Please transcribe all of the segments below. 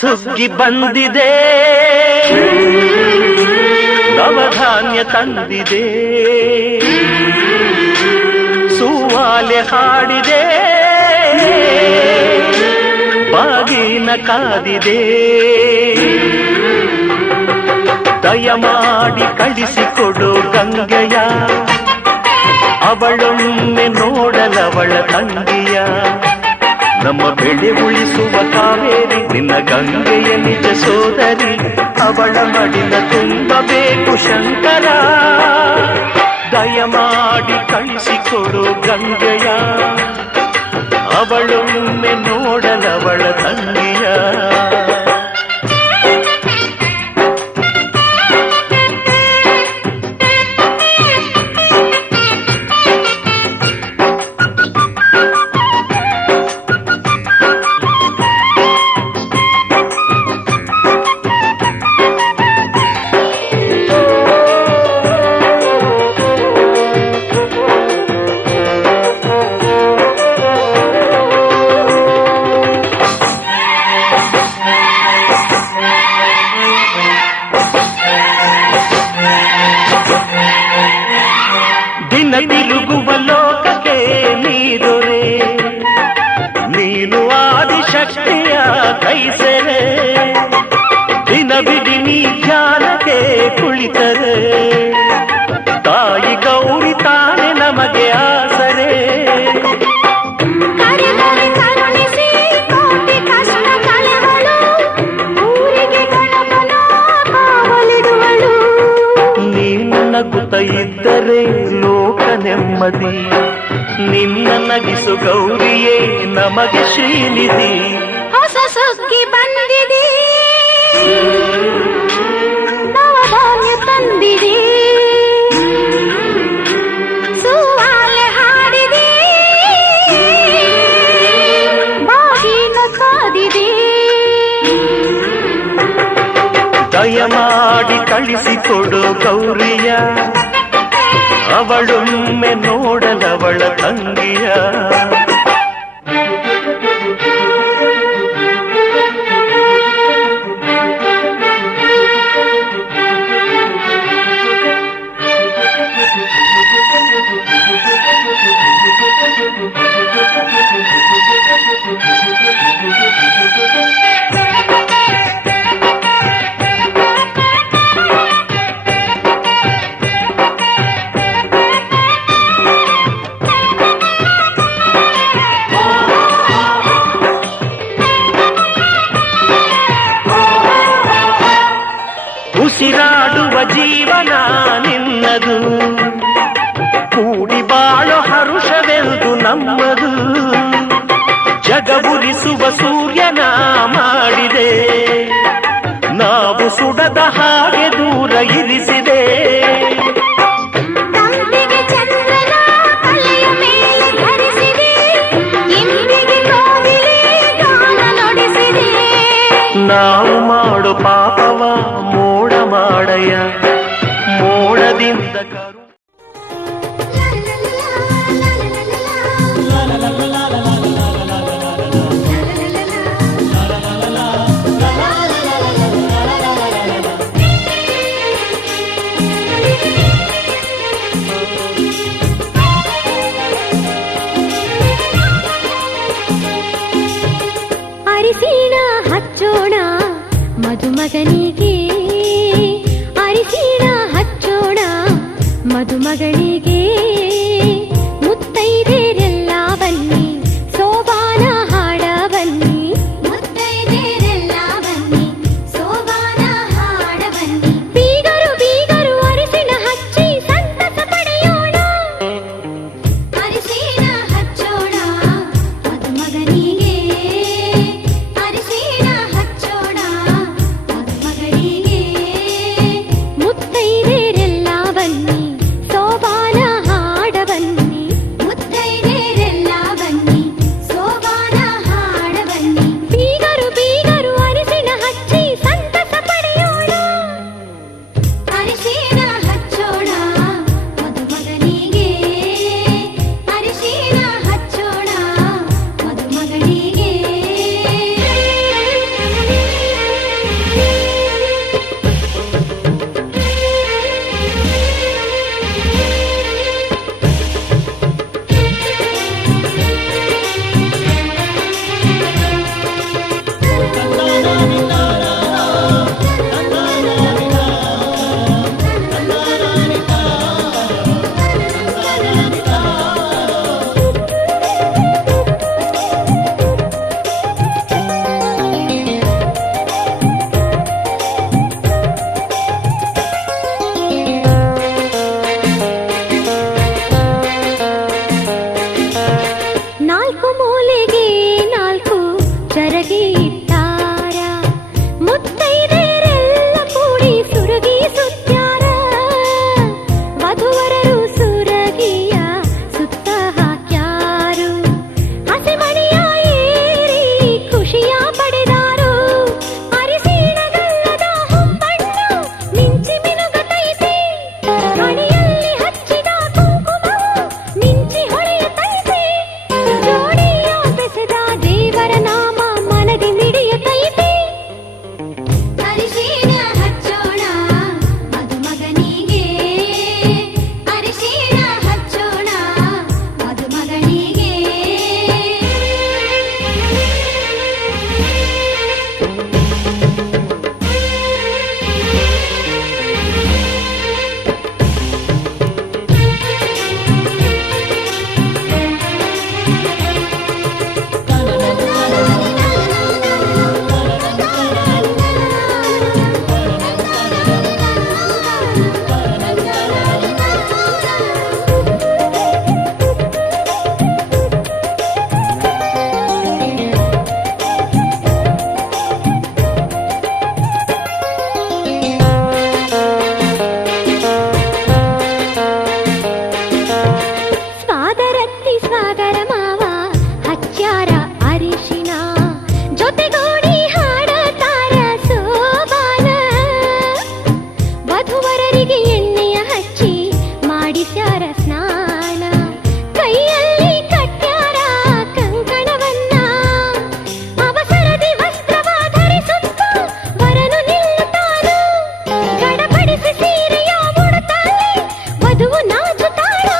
ಸುಗ್ಗಿ ಬಂದಿದೆ, ನವಧಾನ್ಯ ತಂದಿದೆ, ಸೂವಾಲೆ ಹಾಡಿದೆ, ಬಾಗಿನ ಕಾದಿದೆ. ದಯಮಾಡಿ ಕಳಿಸಿಕೊಡು ಗಂಗೆಯ, ಅವಳೊಮ್ಮೆ ನೋಡಲವಳ ತಂಗಿಯ. ನಮ್ಮ ಬೆಳೆ ಉಳಿಸುವ ಕಾವೇರಿ ನಿನ್ನ ಗಂಗೆಯ ನಿಜ ಸೋದರಿ, ಅವಳ ಮಡಿಲ ತುಂಬಬೇಕು ಶಂಕರ. ದಯಮಾಡಿ ಕಳಿಸಿಕೊಡು ಗಂಗೆಯ, ಅವಳೊಮ್ಮೆ ನೋಡಲವಳ ತಂಗಿಯ. ತಿರುಗುವ ಲೋಕಕ್ಕೆ ನೀದೊರೆ, ನೀನು ಆದಿಶಕ್ತಿಯ ಕೈಸೆರೆ. ದಿನವಿಡಿ ನೀ ಧ್ಯಾನಕ್ಕೆ ಕುಳಿತರೆ, ತಾಯಿ ಗೌರಿ ತಾನೆ ನಮಗೆ ಆಸರೆ. ನೀನು ನಗುತ್ತ ಇದ್ದರೆ ಲೋಕ ನೆಮ್ಮದಿ, ನಿನ್ನ ನಗಿಸು ಗೌರಿಯೇ ನಮಗೆ ಶ್ರೀನಿಧಿ. ಹೊಸ ಸುಗ್ಗಿ ಬಂದಿದೆ, ನವಧಾನ್ಯ ತಂದಿದೆ, ಸೂವಾಲೆ ಹಾಡಿದೆ, ಬಾಗಿನ ಕಾದಿದೆ. ದಯಮಾಡಿ ಕಳಿಸಿಕೊಡು ಗೌರಿಯ, ಅವಳೊಮ್ಮೆ ನೋಡಲವಳ ತಂಗಿಯ. ಉಸಿರಾಡುವ ಜೀವನ ನಿನ್ನದು, ಕೂಡಿ ಬಾಳೋ ಹರುಷವೆಂದು ನಮ್ಮದು. ಜಗಬುರಿಸುವ ಸೂರ್ಯನ ಮಾಡಿದೆ, ನಾವು ಸುಡದ ಹಾಗೆ ದೂರ ಇರಿಸಿದೆ. ನಾವು ಮಾಡೋ ಪಾಪವ ಮೋಡ ಮಾಡಯ್ಯ, ಮೋಡದಿಂದ ಕರು. ಅರಿಸಿಣ ಹಚ್ಚೋಣ ಮಧುಮಗನಿಗೆ, ಅರಿಸಿಣ ಹಚ್ಚೋಣ ಮಧುಮಗಳಿಗೆ. ಮುತ್ತೈದೆರೆಲ್ಲ ಬನ್ನಿ ಸೋಬಾನ ಹಾಡ ಬನ್ನಿ, ಮುತ್ತೈದೆರೆಲ್ಲ ಬನ್ನಿ ಸೋಬಾನ ಹಾಡ ಬನ್ನಿ. ಬೀಗರು ಬೀಗರು ಅರಿಸಿಣ ಹಚ್ಚಿ ಸಂತಸ ಪಡೆಯೋಣ, ಅರಿಸಿಣ ಹಚ್ಚೋಣ ಮಧುಮಗನಿಗೆ. ಮುತ್ತೈದೆರೆಲ್ಲ ಬನ್ನಿ ಸೋಬಾನ ಹಾಡ ಬನ್ನಿ, ಮುತ್ತೈದೆರೆಲ್ಲ ಬನ್ನಿ ಸೋಬಾನ ಹಾಡ ಬನ್ನಿ. ಬೀಗರು ಬೀಗರು ಅರಿಸಿಣ ಹಚ್ಚಿ ಸಂತಸ ಪಡೆಯೋಣ, ಅರಿಸಿಣ ಹಚ್ಚೋಣ ಮಧುಮಗನಿಗೆ, ಅರಿಸಿಣ ಸಾಗರ ಮಾವ ಹಚ್ಚಾರ ಅರಿಶಿನ ಜೊತೆಗೂಡಿ ಹಾಡತಾರ ಸೋಬಾನ ವಧುವರರಿಗೆ ಎಣ್ಣೆಯ ಹಚ್ಚಿ ಮಾಡಿಸ್ಯಾರ ಸ್ನಾನ ಕೈಯಲ್ಲಿ ಕಟ್ಟ್ಯಾರ ಕಂಕಣವನ್ನ ಅವಸರದಿ ವಸ್ತ್ರವ ಧರಿಸುತ್ತ ವರನು ನಿಲ್ಲುತ್ತಾನು ಗಡಬಡಿಸಿ ಸೀರೆಯ ಮುಡುತ್ತಾಳೆ ವಧುವು ನಾಚುತ್ತಾಳು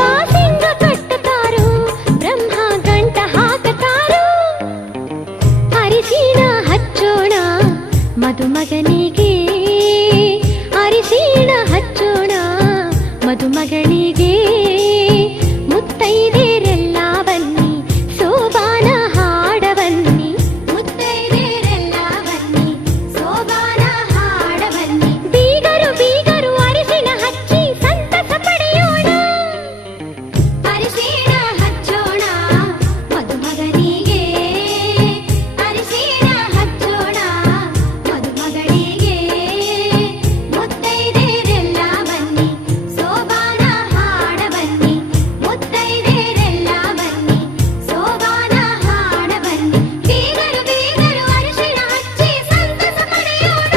ಬಾಸಿಂಗ ಕಟ್ಟುತ್ತಾರು ಬ್ರಹ್ಮ ಗಂಟ ಹಾಕುತ್ತಾರು ಅರಿಶಿಣ ಹಚ್ಚೋಣ ಮದುಮಗನಿಗೆ ಅರಿಶಿಣ ಹಚ್ಚೋಣ ಮದುಮಗನಿಗೆ ಮುತ್ತೈದೆರೆಲ್ಲ ಬನ್ನಿ ಸೋಬಾನ ಹಾಡ ಬನ್ನಿ ಮುತ್ತೈದೆರೆಲ್ಲ ಬನ್ನಿ ಸೋಬಾನ ಹಾಡ ಬನ್ನಿ ಬೀಗರು ಬೀಗರು ಅರಿಶಿಣ ಹಚ್ಚಿ ಸಂತಸ ಪಡೆಯೋಣ ಅರಿಶಿಣ ಹಚ್ಚೋಣ ಮದುಮಗನಿಗೆ ಅರಿಶಿಣ ಹಚ್ಚೋಣ ಮದುಮಗನಿಗೆ ಮುತ್ತೈದೆರೆಲ್ಲ ಬನ್ನಿ ಸೋಬಾನ ಹಾಡ ಬನ್ನಿ ಮುತ್ತೈದೆರೆಲ್ಲ ಬನ್ನಿ ಸೋಬಾನ ಹಾಡ ಬನ್ನಿ ಬೀಗರು ಬೀಗರು ಅರಿಶಿಣ ಹಚ್ಚಿ ಸಂತಸ ಪಡೆಯೋಣ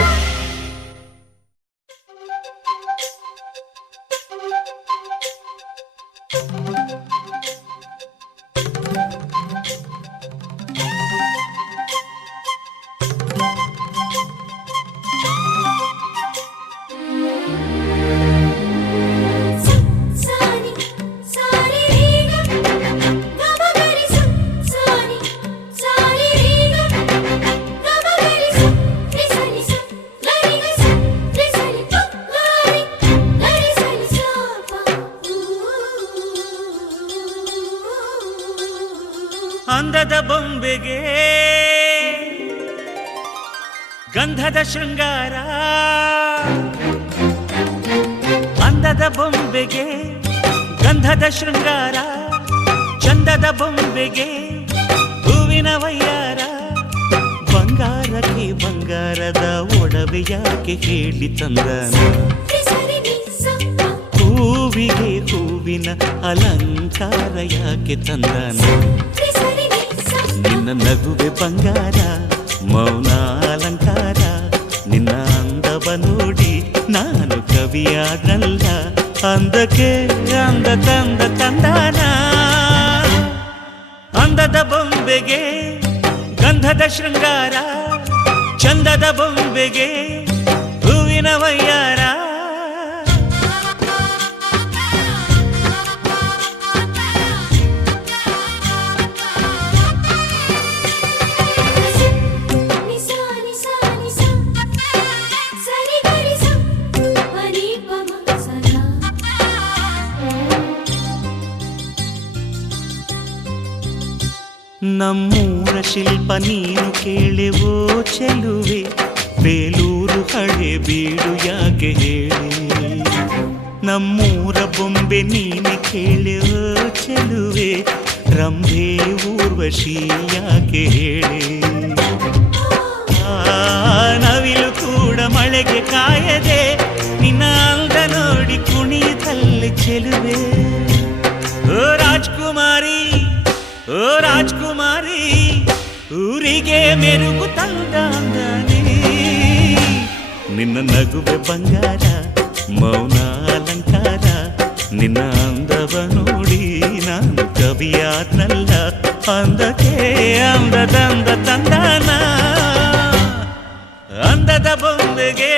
ಸಾನಿ ಸಾರಿ ರೀಗ ಗಮಗರಿ ಸಾನಿ ಸಾರಿ ರೀಗ ಗಮಗರಿ ರಿಸನಿ ಗರಿಗ ರಿಸನಿ ಗರಿ ಗರಿಸನಿ ಸಾಪ ಅಂದದ ಬೊಂಬೆಗೆ ಗಂಧದ ಶೃಂಗಾರ ಅಂದದ ಬೊಂಬೆಗೆ ಗಂಧದ ಶೃಂಗಾರ ಚಂದದ ಬೊಂಬೆಗೆ ಹೂವಿನ ವಯ್ಯಾರ ಬಂಗಾರಕ್ಕೆ ಬಂಗಾರದ ಒಡವೆ ಯಾಕೆ ಹೇಳಿ ತಂದನ ರಿಸನಿ ನಿ ಸಾಪ ಹೂವಿಗೆ ಹೂವಿನ ಅಲಂಕಾರ ಯಾಕೆ ತಂದನ ರಿಸನಿ ನಿ ಸಾಪ ನಿನ್ನ ನಗುವೆ ಬಂಗಾರ ಮೌನ ಅಲಂಕಾರ ನಿನ್ನ ಅಂದವ ನೋಡಿ ನಾನು ಕವಿಯಾದಲ್ಲ ಅಂದಕ್ಕೆ ಅಂದ ತಂದ ತಂದಾನ ಅಂದದ ಬೊಂಬೆಗೆ ಗಂಧದ ಶೃಂಗಾರ ಚಂದದ ಬೊಂಬೆಗೆ ಹೂವಿನ ವಯ್ಯಾರ ನಿ ಸಾನಿ ಸಾನಿ ಸಾ ಸರಿ ಗರಿ ಸಾ ಪರಿ ಪಮ ಸದಾ ನಮ್ಮೂರ ಶಿಲ್ಪ ನೀನು ಕೇಳೆವೋ ಚೆಲುವೆ ಬೇಲೂರು ಹಳೆ ಬೀಡು ಯಾಕೆ ಹೇಳಿ ನಮ್ಮೂರ ಬೊಂಬೆ ನೀನೆ ಕೇಳೆವೋ ಚೆಲುವೆ ರಂಭೆ ಊರ್ವಶಿ ಯಾಕೆ ಹೇಳಿ ನವಿಲು ಕೂಡ ಮಳೆಗೆ ಕಾಯದೆ ನಿನ್ನ ಅಂದ ನೋಡಿ ಕುಣಿಯುತ್ತಲ್ಲಿ ಚೆಲುವೆ ಓ ರಾಜ್ಕುಮಾರಿ ಓ ರಾಜ್ಕುಮಾರಿ ಊರಿಗೆ ಮೆರುಗು ತಂದಾನೆ ನಿನ್ನ ನಗುವೆ ಬಂಗಾರ ಮೌನ ಅಲಂಕಾರ ನಿನ್ನ ಅಂದವ ನೋಡಿ ನಾನು ಕವಿಯಾದ್ನಲ್ಲ ಅಂದಕ್ಕೆ ಅಂದದಂದ ತಂದಾನ ಅಂದದ ಬೊಂಬೆಗೆ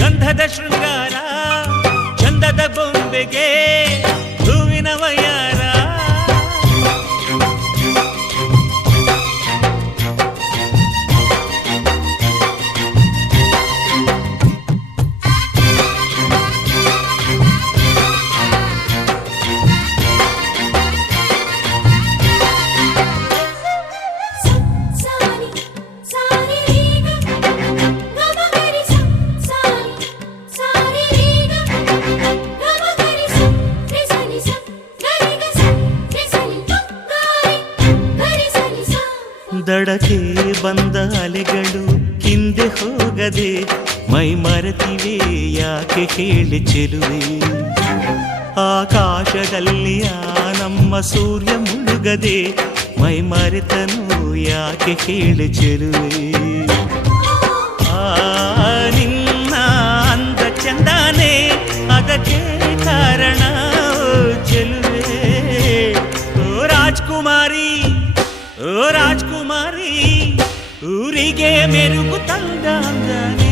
ಗಂಧದ ಶೃಂಗಾರ ಚಂದದ ಬೊಂಬೆಗೆ ಹೂವಿನ ವಯ್ಯಾರ ಸಾನಿ ಸಾರಿ ರೀಗ ಗಮಗರಿ ಸಾ ಸಾನಿ ಸಾರಿ ರೀಗ ಗಮಗರಿ ಸಾ ರಿಸನಿ ಸಾ ಗರಿಗ ಸಾ ರಿಸನಿ ಗರಿ ಗರಿಸನಿ ಸಾ ದಡಕ್ಕೆ ಬಂದ ಅಲೆಗಳು ಹಿಂದೆ ಹೋಗದೆ ಮೈ ಮರೆತಿವೆ ಯಾಕೆ ಕೇಳಿ ಚೆಲುವೆ ಆಕಾಶದಲ್ಲಿ ಆ ನಮ್ಮ ಸೂರ್ಯ ಮುಳುಗದೆ ಮೈ ಮರೆತನು ಯಾಕೆ ಕೇಳು ಚೆಲುವೆ ನಿನ್ನ ಅಂದ ಚಂದಾನೆ ಅದಕ್ಕೆ ಕಾರಣ ಚೆಲುವೆ ಓ ರಾಜ್ಕುಮಾರಿ ಊರಿಗೆ ಮೆರುಗು ತಂದ ಅಂದಾನೆ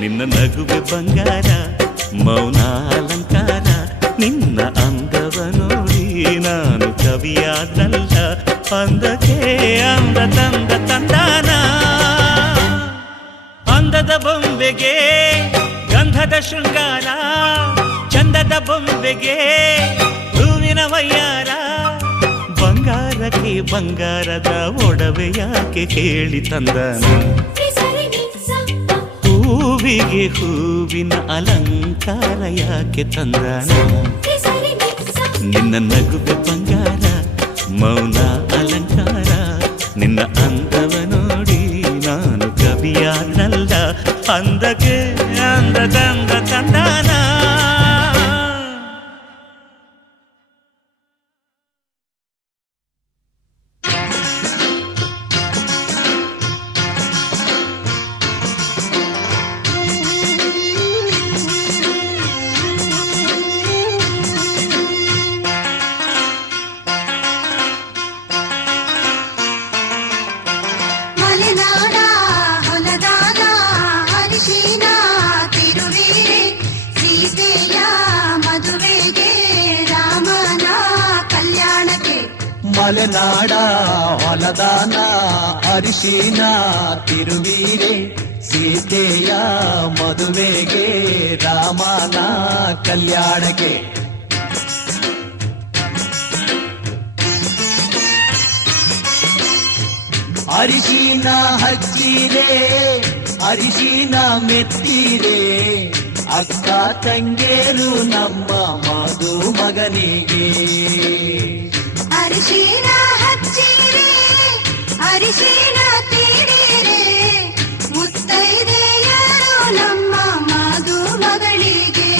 ನಿನ್ನ ನಗುವೆ ಬಂಗಾರ ಮೌನ ಅಲಂಕಾರ ನಿನ್ನ ಅಂದವ ನೋಡಿ ನಾನು ಕವಿಯಾದಲ್ಲ ಅಂದಕ್ಕೆ ಅಂದ ತಂದ ತಂದಾನ ಅಂದದ ಬೊಂಬೆಗೆ ಗಂಧದ ಶೃಂಗಾರ ಚಂದದ ಬೊಂಬೆಗೆ ಹೂವಿನ ವಯ್ಯಾರ ಬಂಗಾರಕ್ಕೆ ಬಂಗಾರದ ಒಡವೆ ಯಾಕೆ ಕೇಳಿ ತಂದನ ಹೂವಿಗೆ ಹೂವಿನ ಅಲಂಕಾರ ಯಾಕೆ ತಂದನ ನಿನ್ನ ನಗುವೆ ಬಂಗಾರ ಮೌನ ಅಲಂಕಾರ ನಿನ್ನ ಅಂದವ ನೋಡಿ ನಾನು ಕವಿಯಾದಲ್ಲ ಅಂದಕ್ಕೆ ಅಂದದಂದ ತಂದಾನ ಮಲೆನಾಡ ಹೊಲದಾನ ಅರಿಶಿನ ತಿರುವೀರೆ ಸೀತೆಯ ಮದುವೆಗೆ ರಾಮನ ಕಲ್ಯಾಣಕ್ಕೆ ಅರಿಶಿನ ಹಚ್ಚಿರೆ ಅರಿಶಿನ ಮೆತ್ತಿರೆ ಅಕ್ಕ ತಂಗೇರು ನಮ್ಮ ಮಧು ಮಗನಿಗೆ ಅರಿಶಿನ ಹಚ್ಚಿರೆ ಅರಿಶಿನ ತೀಡಿರೆ ಮುತ್ತೈದೆಯರು ನಮ್ಮ ಮಧು ಮಗಳಿಗೆ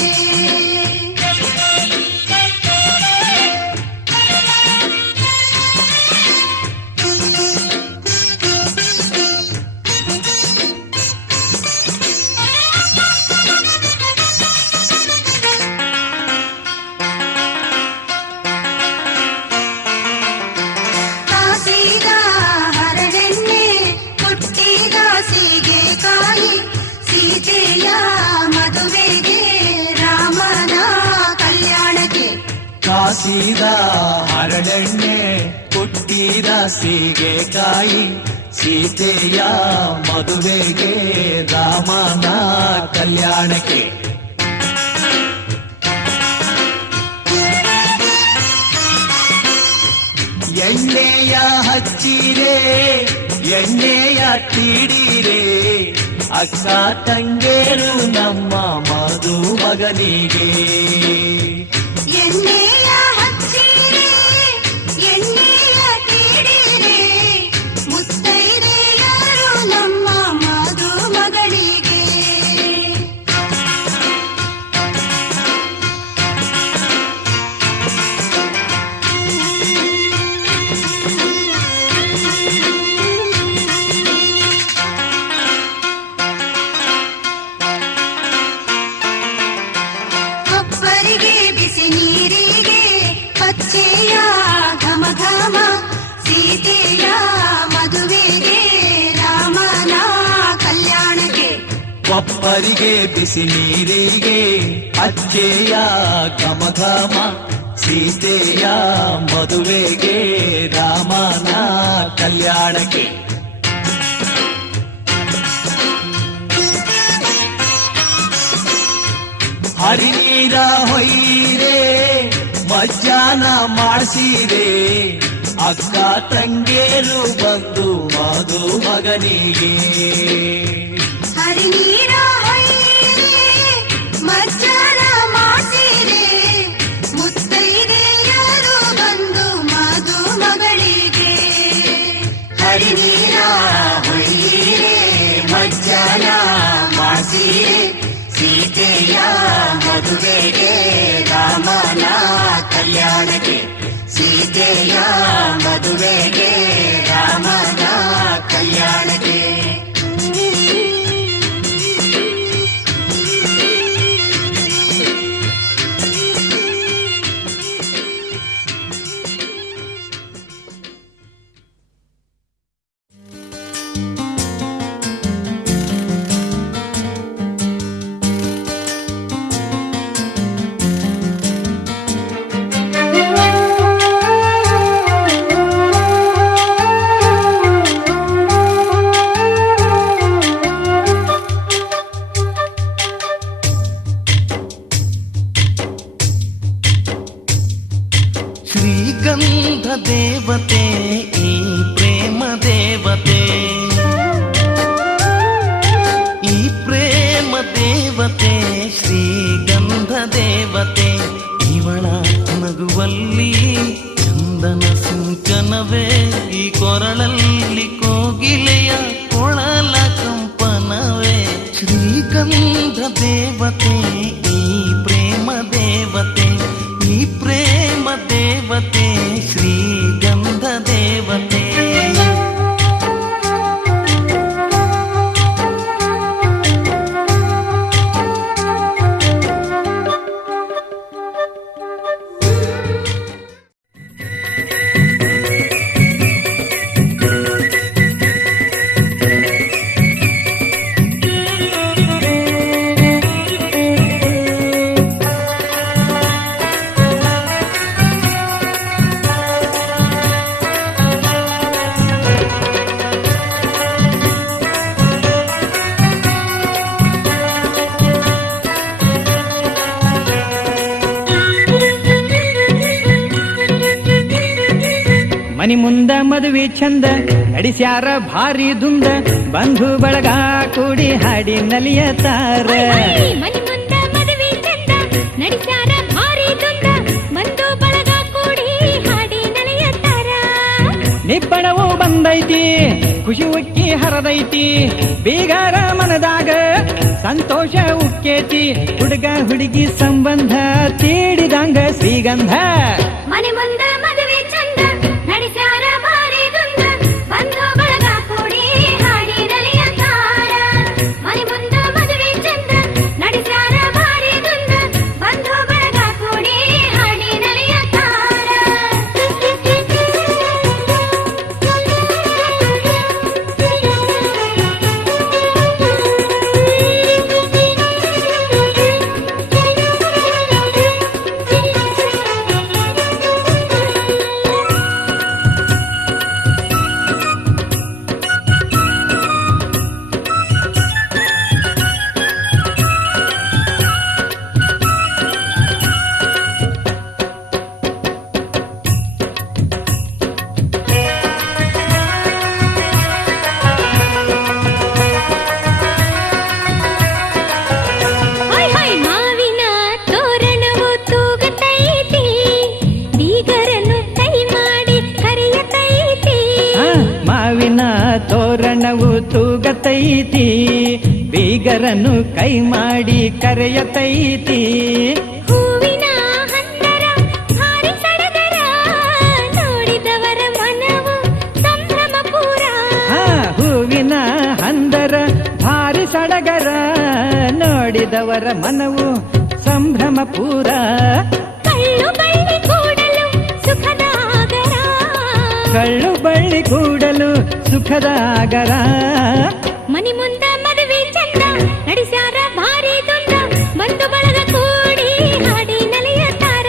ಕಾಸಿದ ಹರಳೆಣ್ಣೆ ಪುಟ್ಟಿದ ಸೀಗೆಕಾಯಿ ಸೀತೆಯ ಮದುವೆಗೆ ರಾಮನ ಕಲ್ಯಾಣಕ್ಕೆ ಎಣ್ಣೆಯ ಹಚ್ಚಿರೆ ಎಣ್ಣೆಯ ತೀಡಿರೆ ಅಕ್ಕ ತಂಗೇರು ನಮ್ಮ ಮಧು ಮಗನಿಗೆ ಎಣ್ಣೆಯ ಹಚ್ಚಿರೆ ಎಣ್ಣೆಯ ತೀಡಿರೆ ಮುತ್ತೈದೆಯರು ನಮ್ಮ ಮಧು ಮಗಳಿಗೆ ಅಪ್ಪರಿಗೆ ಬಿಸಿ ನೀರಿಗೆ ಪಚ್ಚೆಯ ಘಮ ಘಮ ಸೀತೆಯ ಮದುವೆಗೆ ರಾಮನ ಕಲ್ಯಾಣಕ್ಕೆ ಒಪ್ಪರಿಗೆ ಬಿಸಿ ನೀರಿಗೆ ಅಚ್ಚೆಯ ಘಮ ಘಮ ಸೀತೆಯ ಮದುವೆಗೆ ರಾಮನ ಕಲ್ಯಾಣಕ್ಕೆ ಹರಿನೀರ ಹೊಯ್ಯಿರೆ ಮಜ್ಜಾನ ಮಾಡಿಸಿರೆ ಅಕ್ಕ ತಂಗೇರು ಬಂದು ಮಧು ಮಗನಿಗೆ ಹರಿನೀರ ಹೊಯ್ಯಿರೆ ಮಜ್ಜಾನ ಮಾಡಿಸಿರೆ ಮುತ್ತೈದೆಯರು ಬಂದು ಮಧು ಮಗಳಿಗೆ ಹರಿನೀರ ಹೊಯ್ಯಿರೆ ಮಜ್ಜಾನ ಮಾಡಿಸಿರೆ ಸೀತೆಯ ಮದುವೆಗೆ ರಾಮನ ಕಲ್ಯಾಣ ಸೀತೆಯ ಮದುವೆಗೆ ರಾಮನ ಕಲ್ಯಾಣಕ್ಕೆ ಶ್ರೀಗಂಧ ದೇವತೆ ಈ ಪ್ರೇಮ ದೇವತೆ, ಈ ಪ್ರೇಮ ದೇವತೆ ಶ್ರೀಗಂಧ ದೇವತೆ. ಇವಳ ನಗುವಲ್ಲಿ ಚಂದನ ಸಿಂಚನವೇ, ಈ ಕೊರಳಲ್ಲಿ ಕೋಗಿಲೆಯ ಕೊಳಲ ಕಂಪನವೇ. ಶ್ರೀಗಂಧ ದೇವತೆ ಈ ಪ್ರೇಮ ದೇವತೆ, ಈ ಪ್ರೇಮ ದೇವತೆ ಶ್ರೀಗಂಧ ದೇವತೆ. ಮನಿ ಮುಂದ ಮದುವೆ ಚಂದ ನಡೆಸ್ಯಾರ ಭಾರಿ ದುಂದ, ಬಂಧು ಬಳಗ ಕೂಡಿ ಹಾಡಿ ನಲಿಯತಾರ. ಮನಿ ಮುಂದ ಮದುವೆ ಚಂದ ನಡೆಸ್ಯಾರ ಭಾರಿ ದುಂದ, ಬಂಧು ಬಳಗ ಕೂಡಿ ಹಾಡಿ ನಲಿಯತಾರ. ನಿಬ್ಬಣವು ಬಂದೈತಿ ಖುಷಿ ಉಕ್ಕಿ ಹರದೈತಿ, ಬೀಗಾರ ಮನದಾಗ ಸಂತೋಷ ಉಕ್ಕೇತಿ. ಹುಡುಗ ಹುಡುಗಿ ಸಂಬಂಧ ತೀಡಿದಂಗ ಶ್ರೀಗಂಧ. ಮನಿ ಮುಂದ ಮದುವೆ ಚಂದ ನಡೆಸ್ಯಾರ ಭಾರಿ ದುಂದ, ಬಂಧು ಬಳಗ ಕೂಡಿ ಹಾಡಿ ನಲಿಯತಾರ. ಮನಿ ಮುಂದ ಮದುವೆ ಚಂದ ನಡೆಸ್ಯಾರ ಭಾರಿ ದುಂದ, ಬಂಧು ಬಳಗ ಕೂಡಿ ಹಾಡಿ ನಲಿಯತಾರ. ತೋರಣವು ತೂಗತೈತಿ, ಬೀಗರನ್ನು ಕೈ ಮಾಡಿ ಕರೆಯತೈತಿ. ಹೂವಿನ ಹಂದರ ಭಾರಿ ಸಡಗರ, ನೋಡಿದವರ ಮನವು ಸಂಭ್ರಮ ಪೂರ. ಹೂವಿನ ಹಂದರ ಭಾರಿ ಸಡಗರ, ನೋಡಿದವರ ಮನವು ಸಂಭ್ರಮ ಪೂರ. ಕಳ್ಳು ಬಳ್ಳಿ ಕೂಡಲು ಸುಖದ ಆಗರ, ಕಳ್ಳು ಬಳ್ಳಿ ಕೂಡಲು ಸುಖದ ಆಗರ. ಮನಿ ಮುಂದ ಮದುವೆ ಚಂದ ನಡೆಸ್ಯಾರ ಭಾರಿ ದುಂದ, ಬಂಧು ಬಳಗ ಕೂಡಿ ಹಾಡಿ ನಲಿಯತಾರ.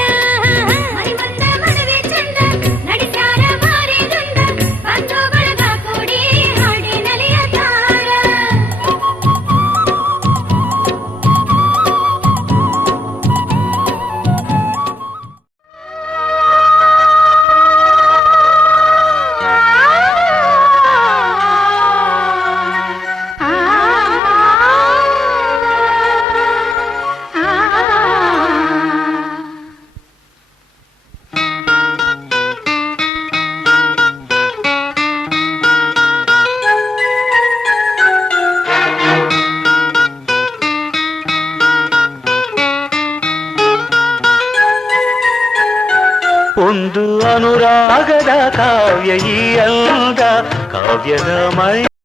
ಮನಿ ಮುಂದ ಮದುವೆ ಚಂದ ನಡೆಸ್ಯಾರ ಭಾರಿ ದುಂದ, ಬಂಧು ಬಳಗ ಕೂಡಿ ಹಾಡಿ ನಲಿಯತಾರ. ಆ ಒಂದು ಅನುರಾಗದ ಕಾವ್ಯ ಈ ಅಂದ ಕಾವ್ಯದ ಮೈ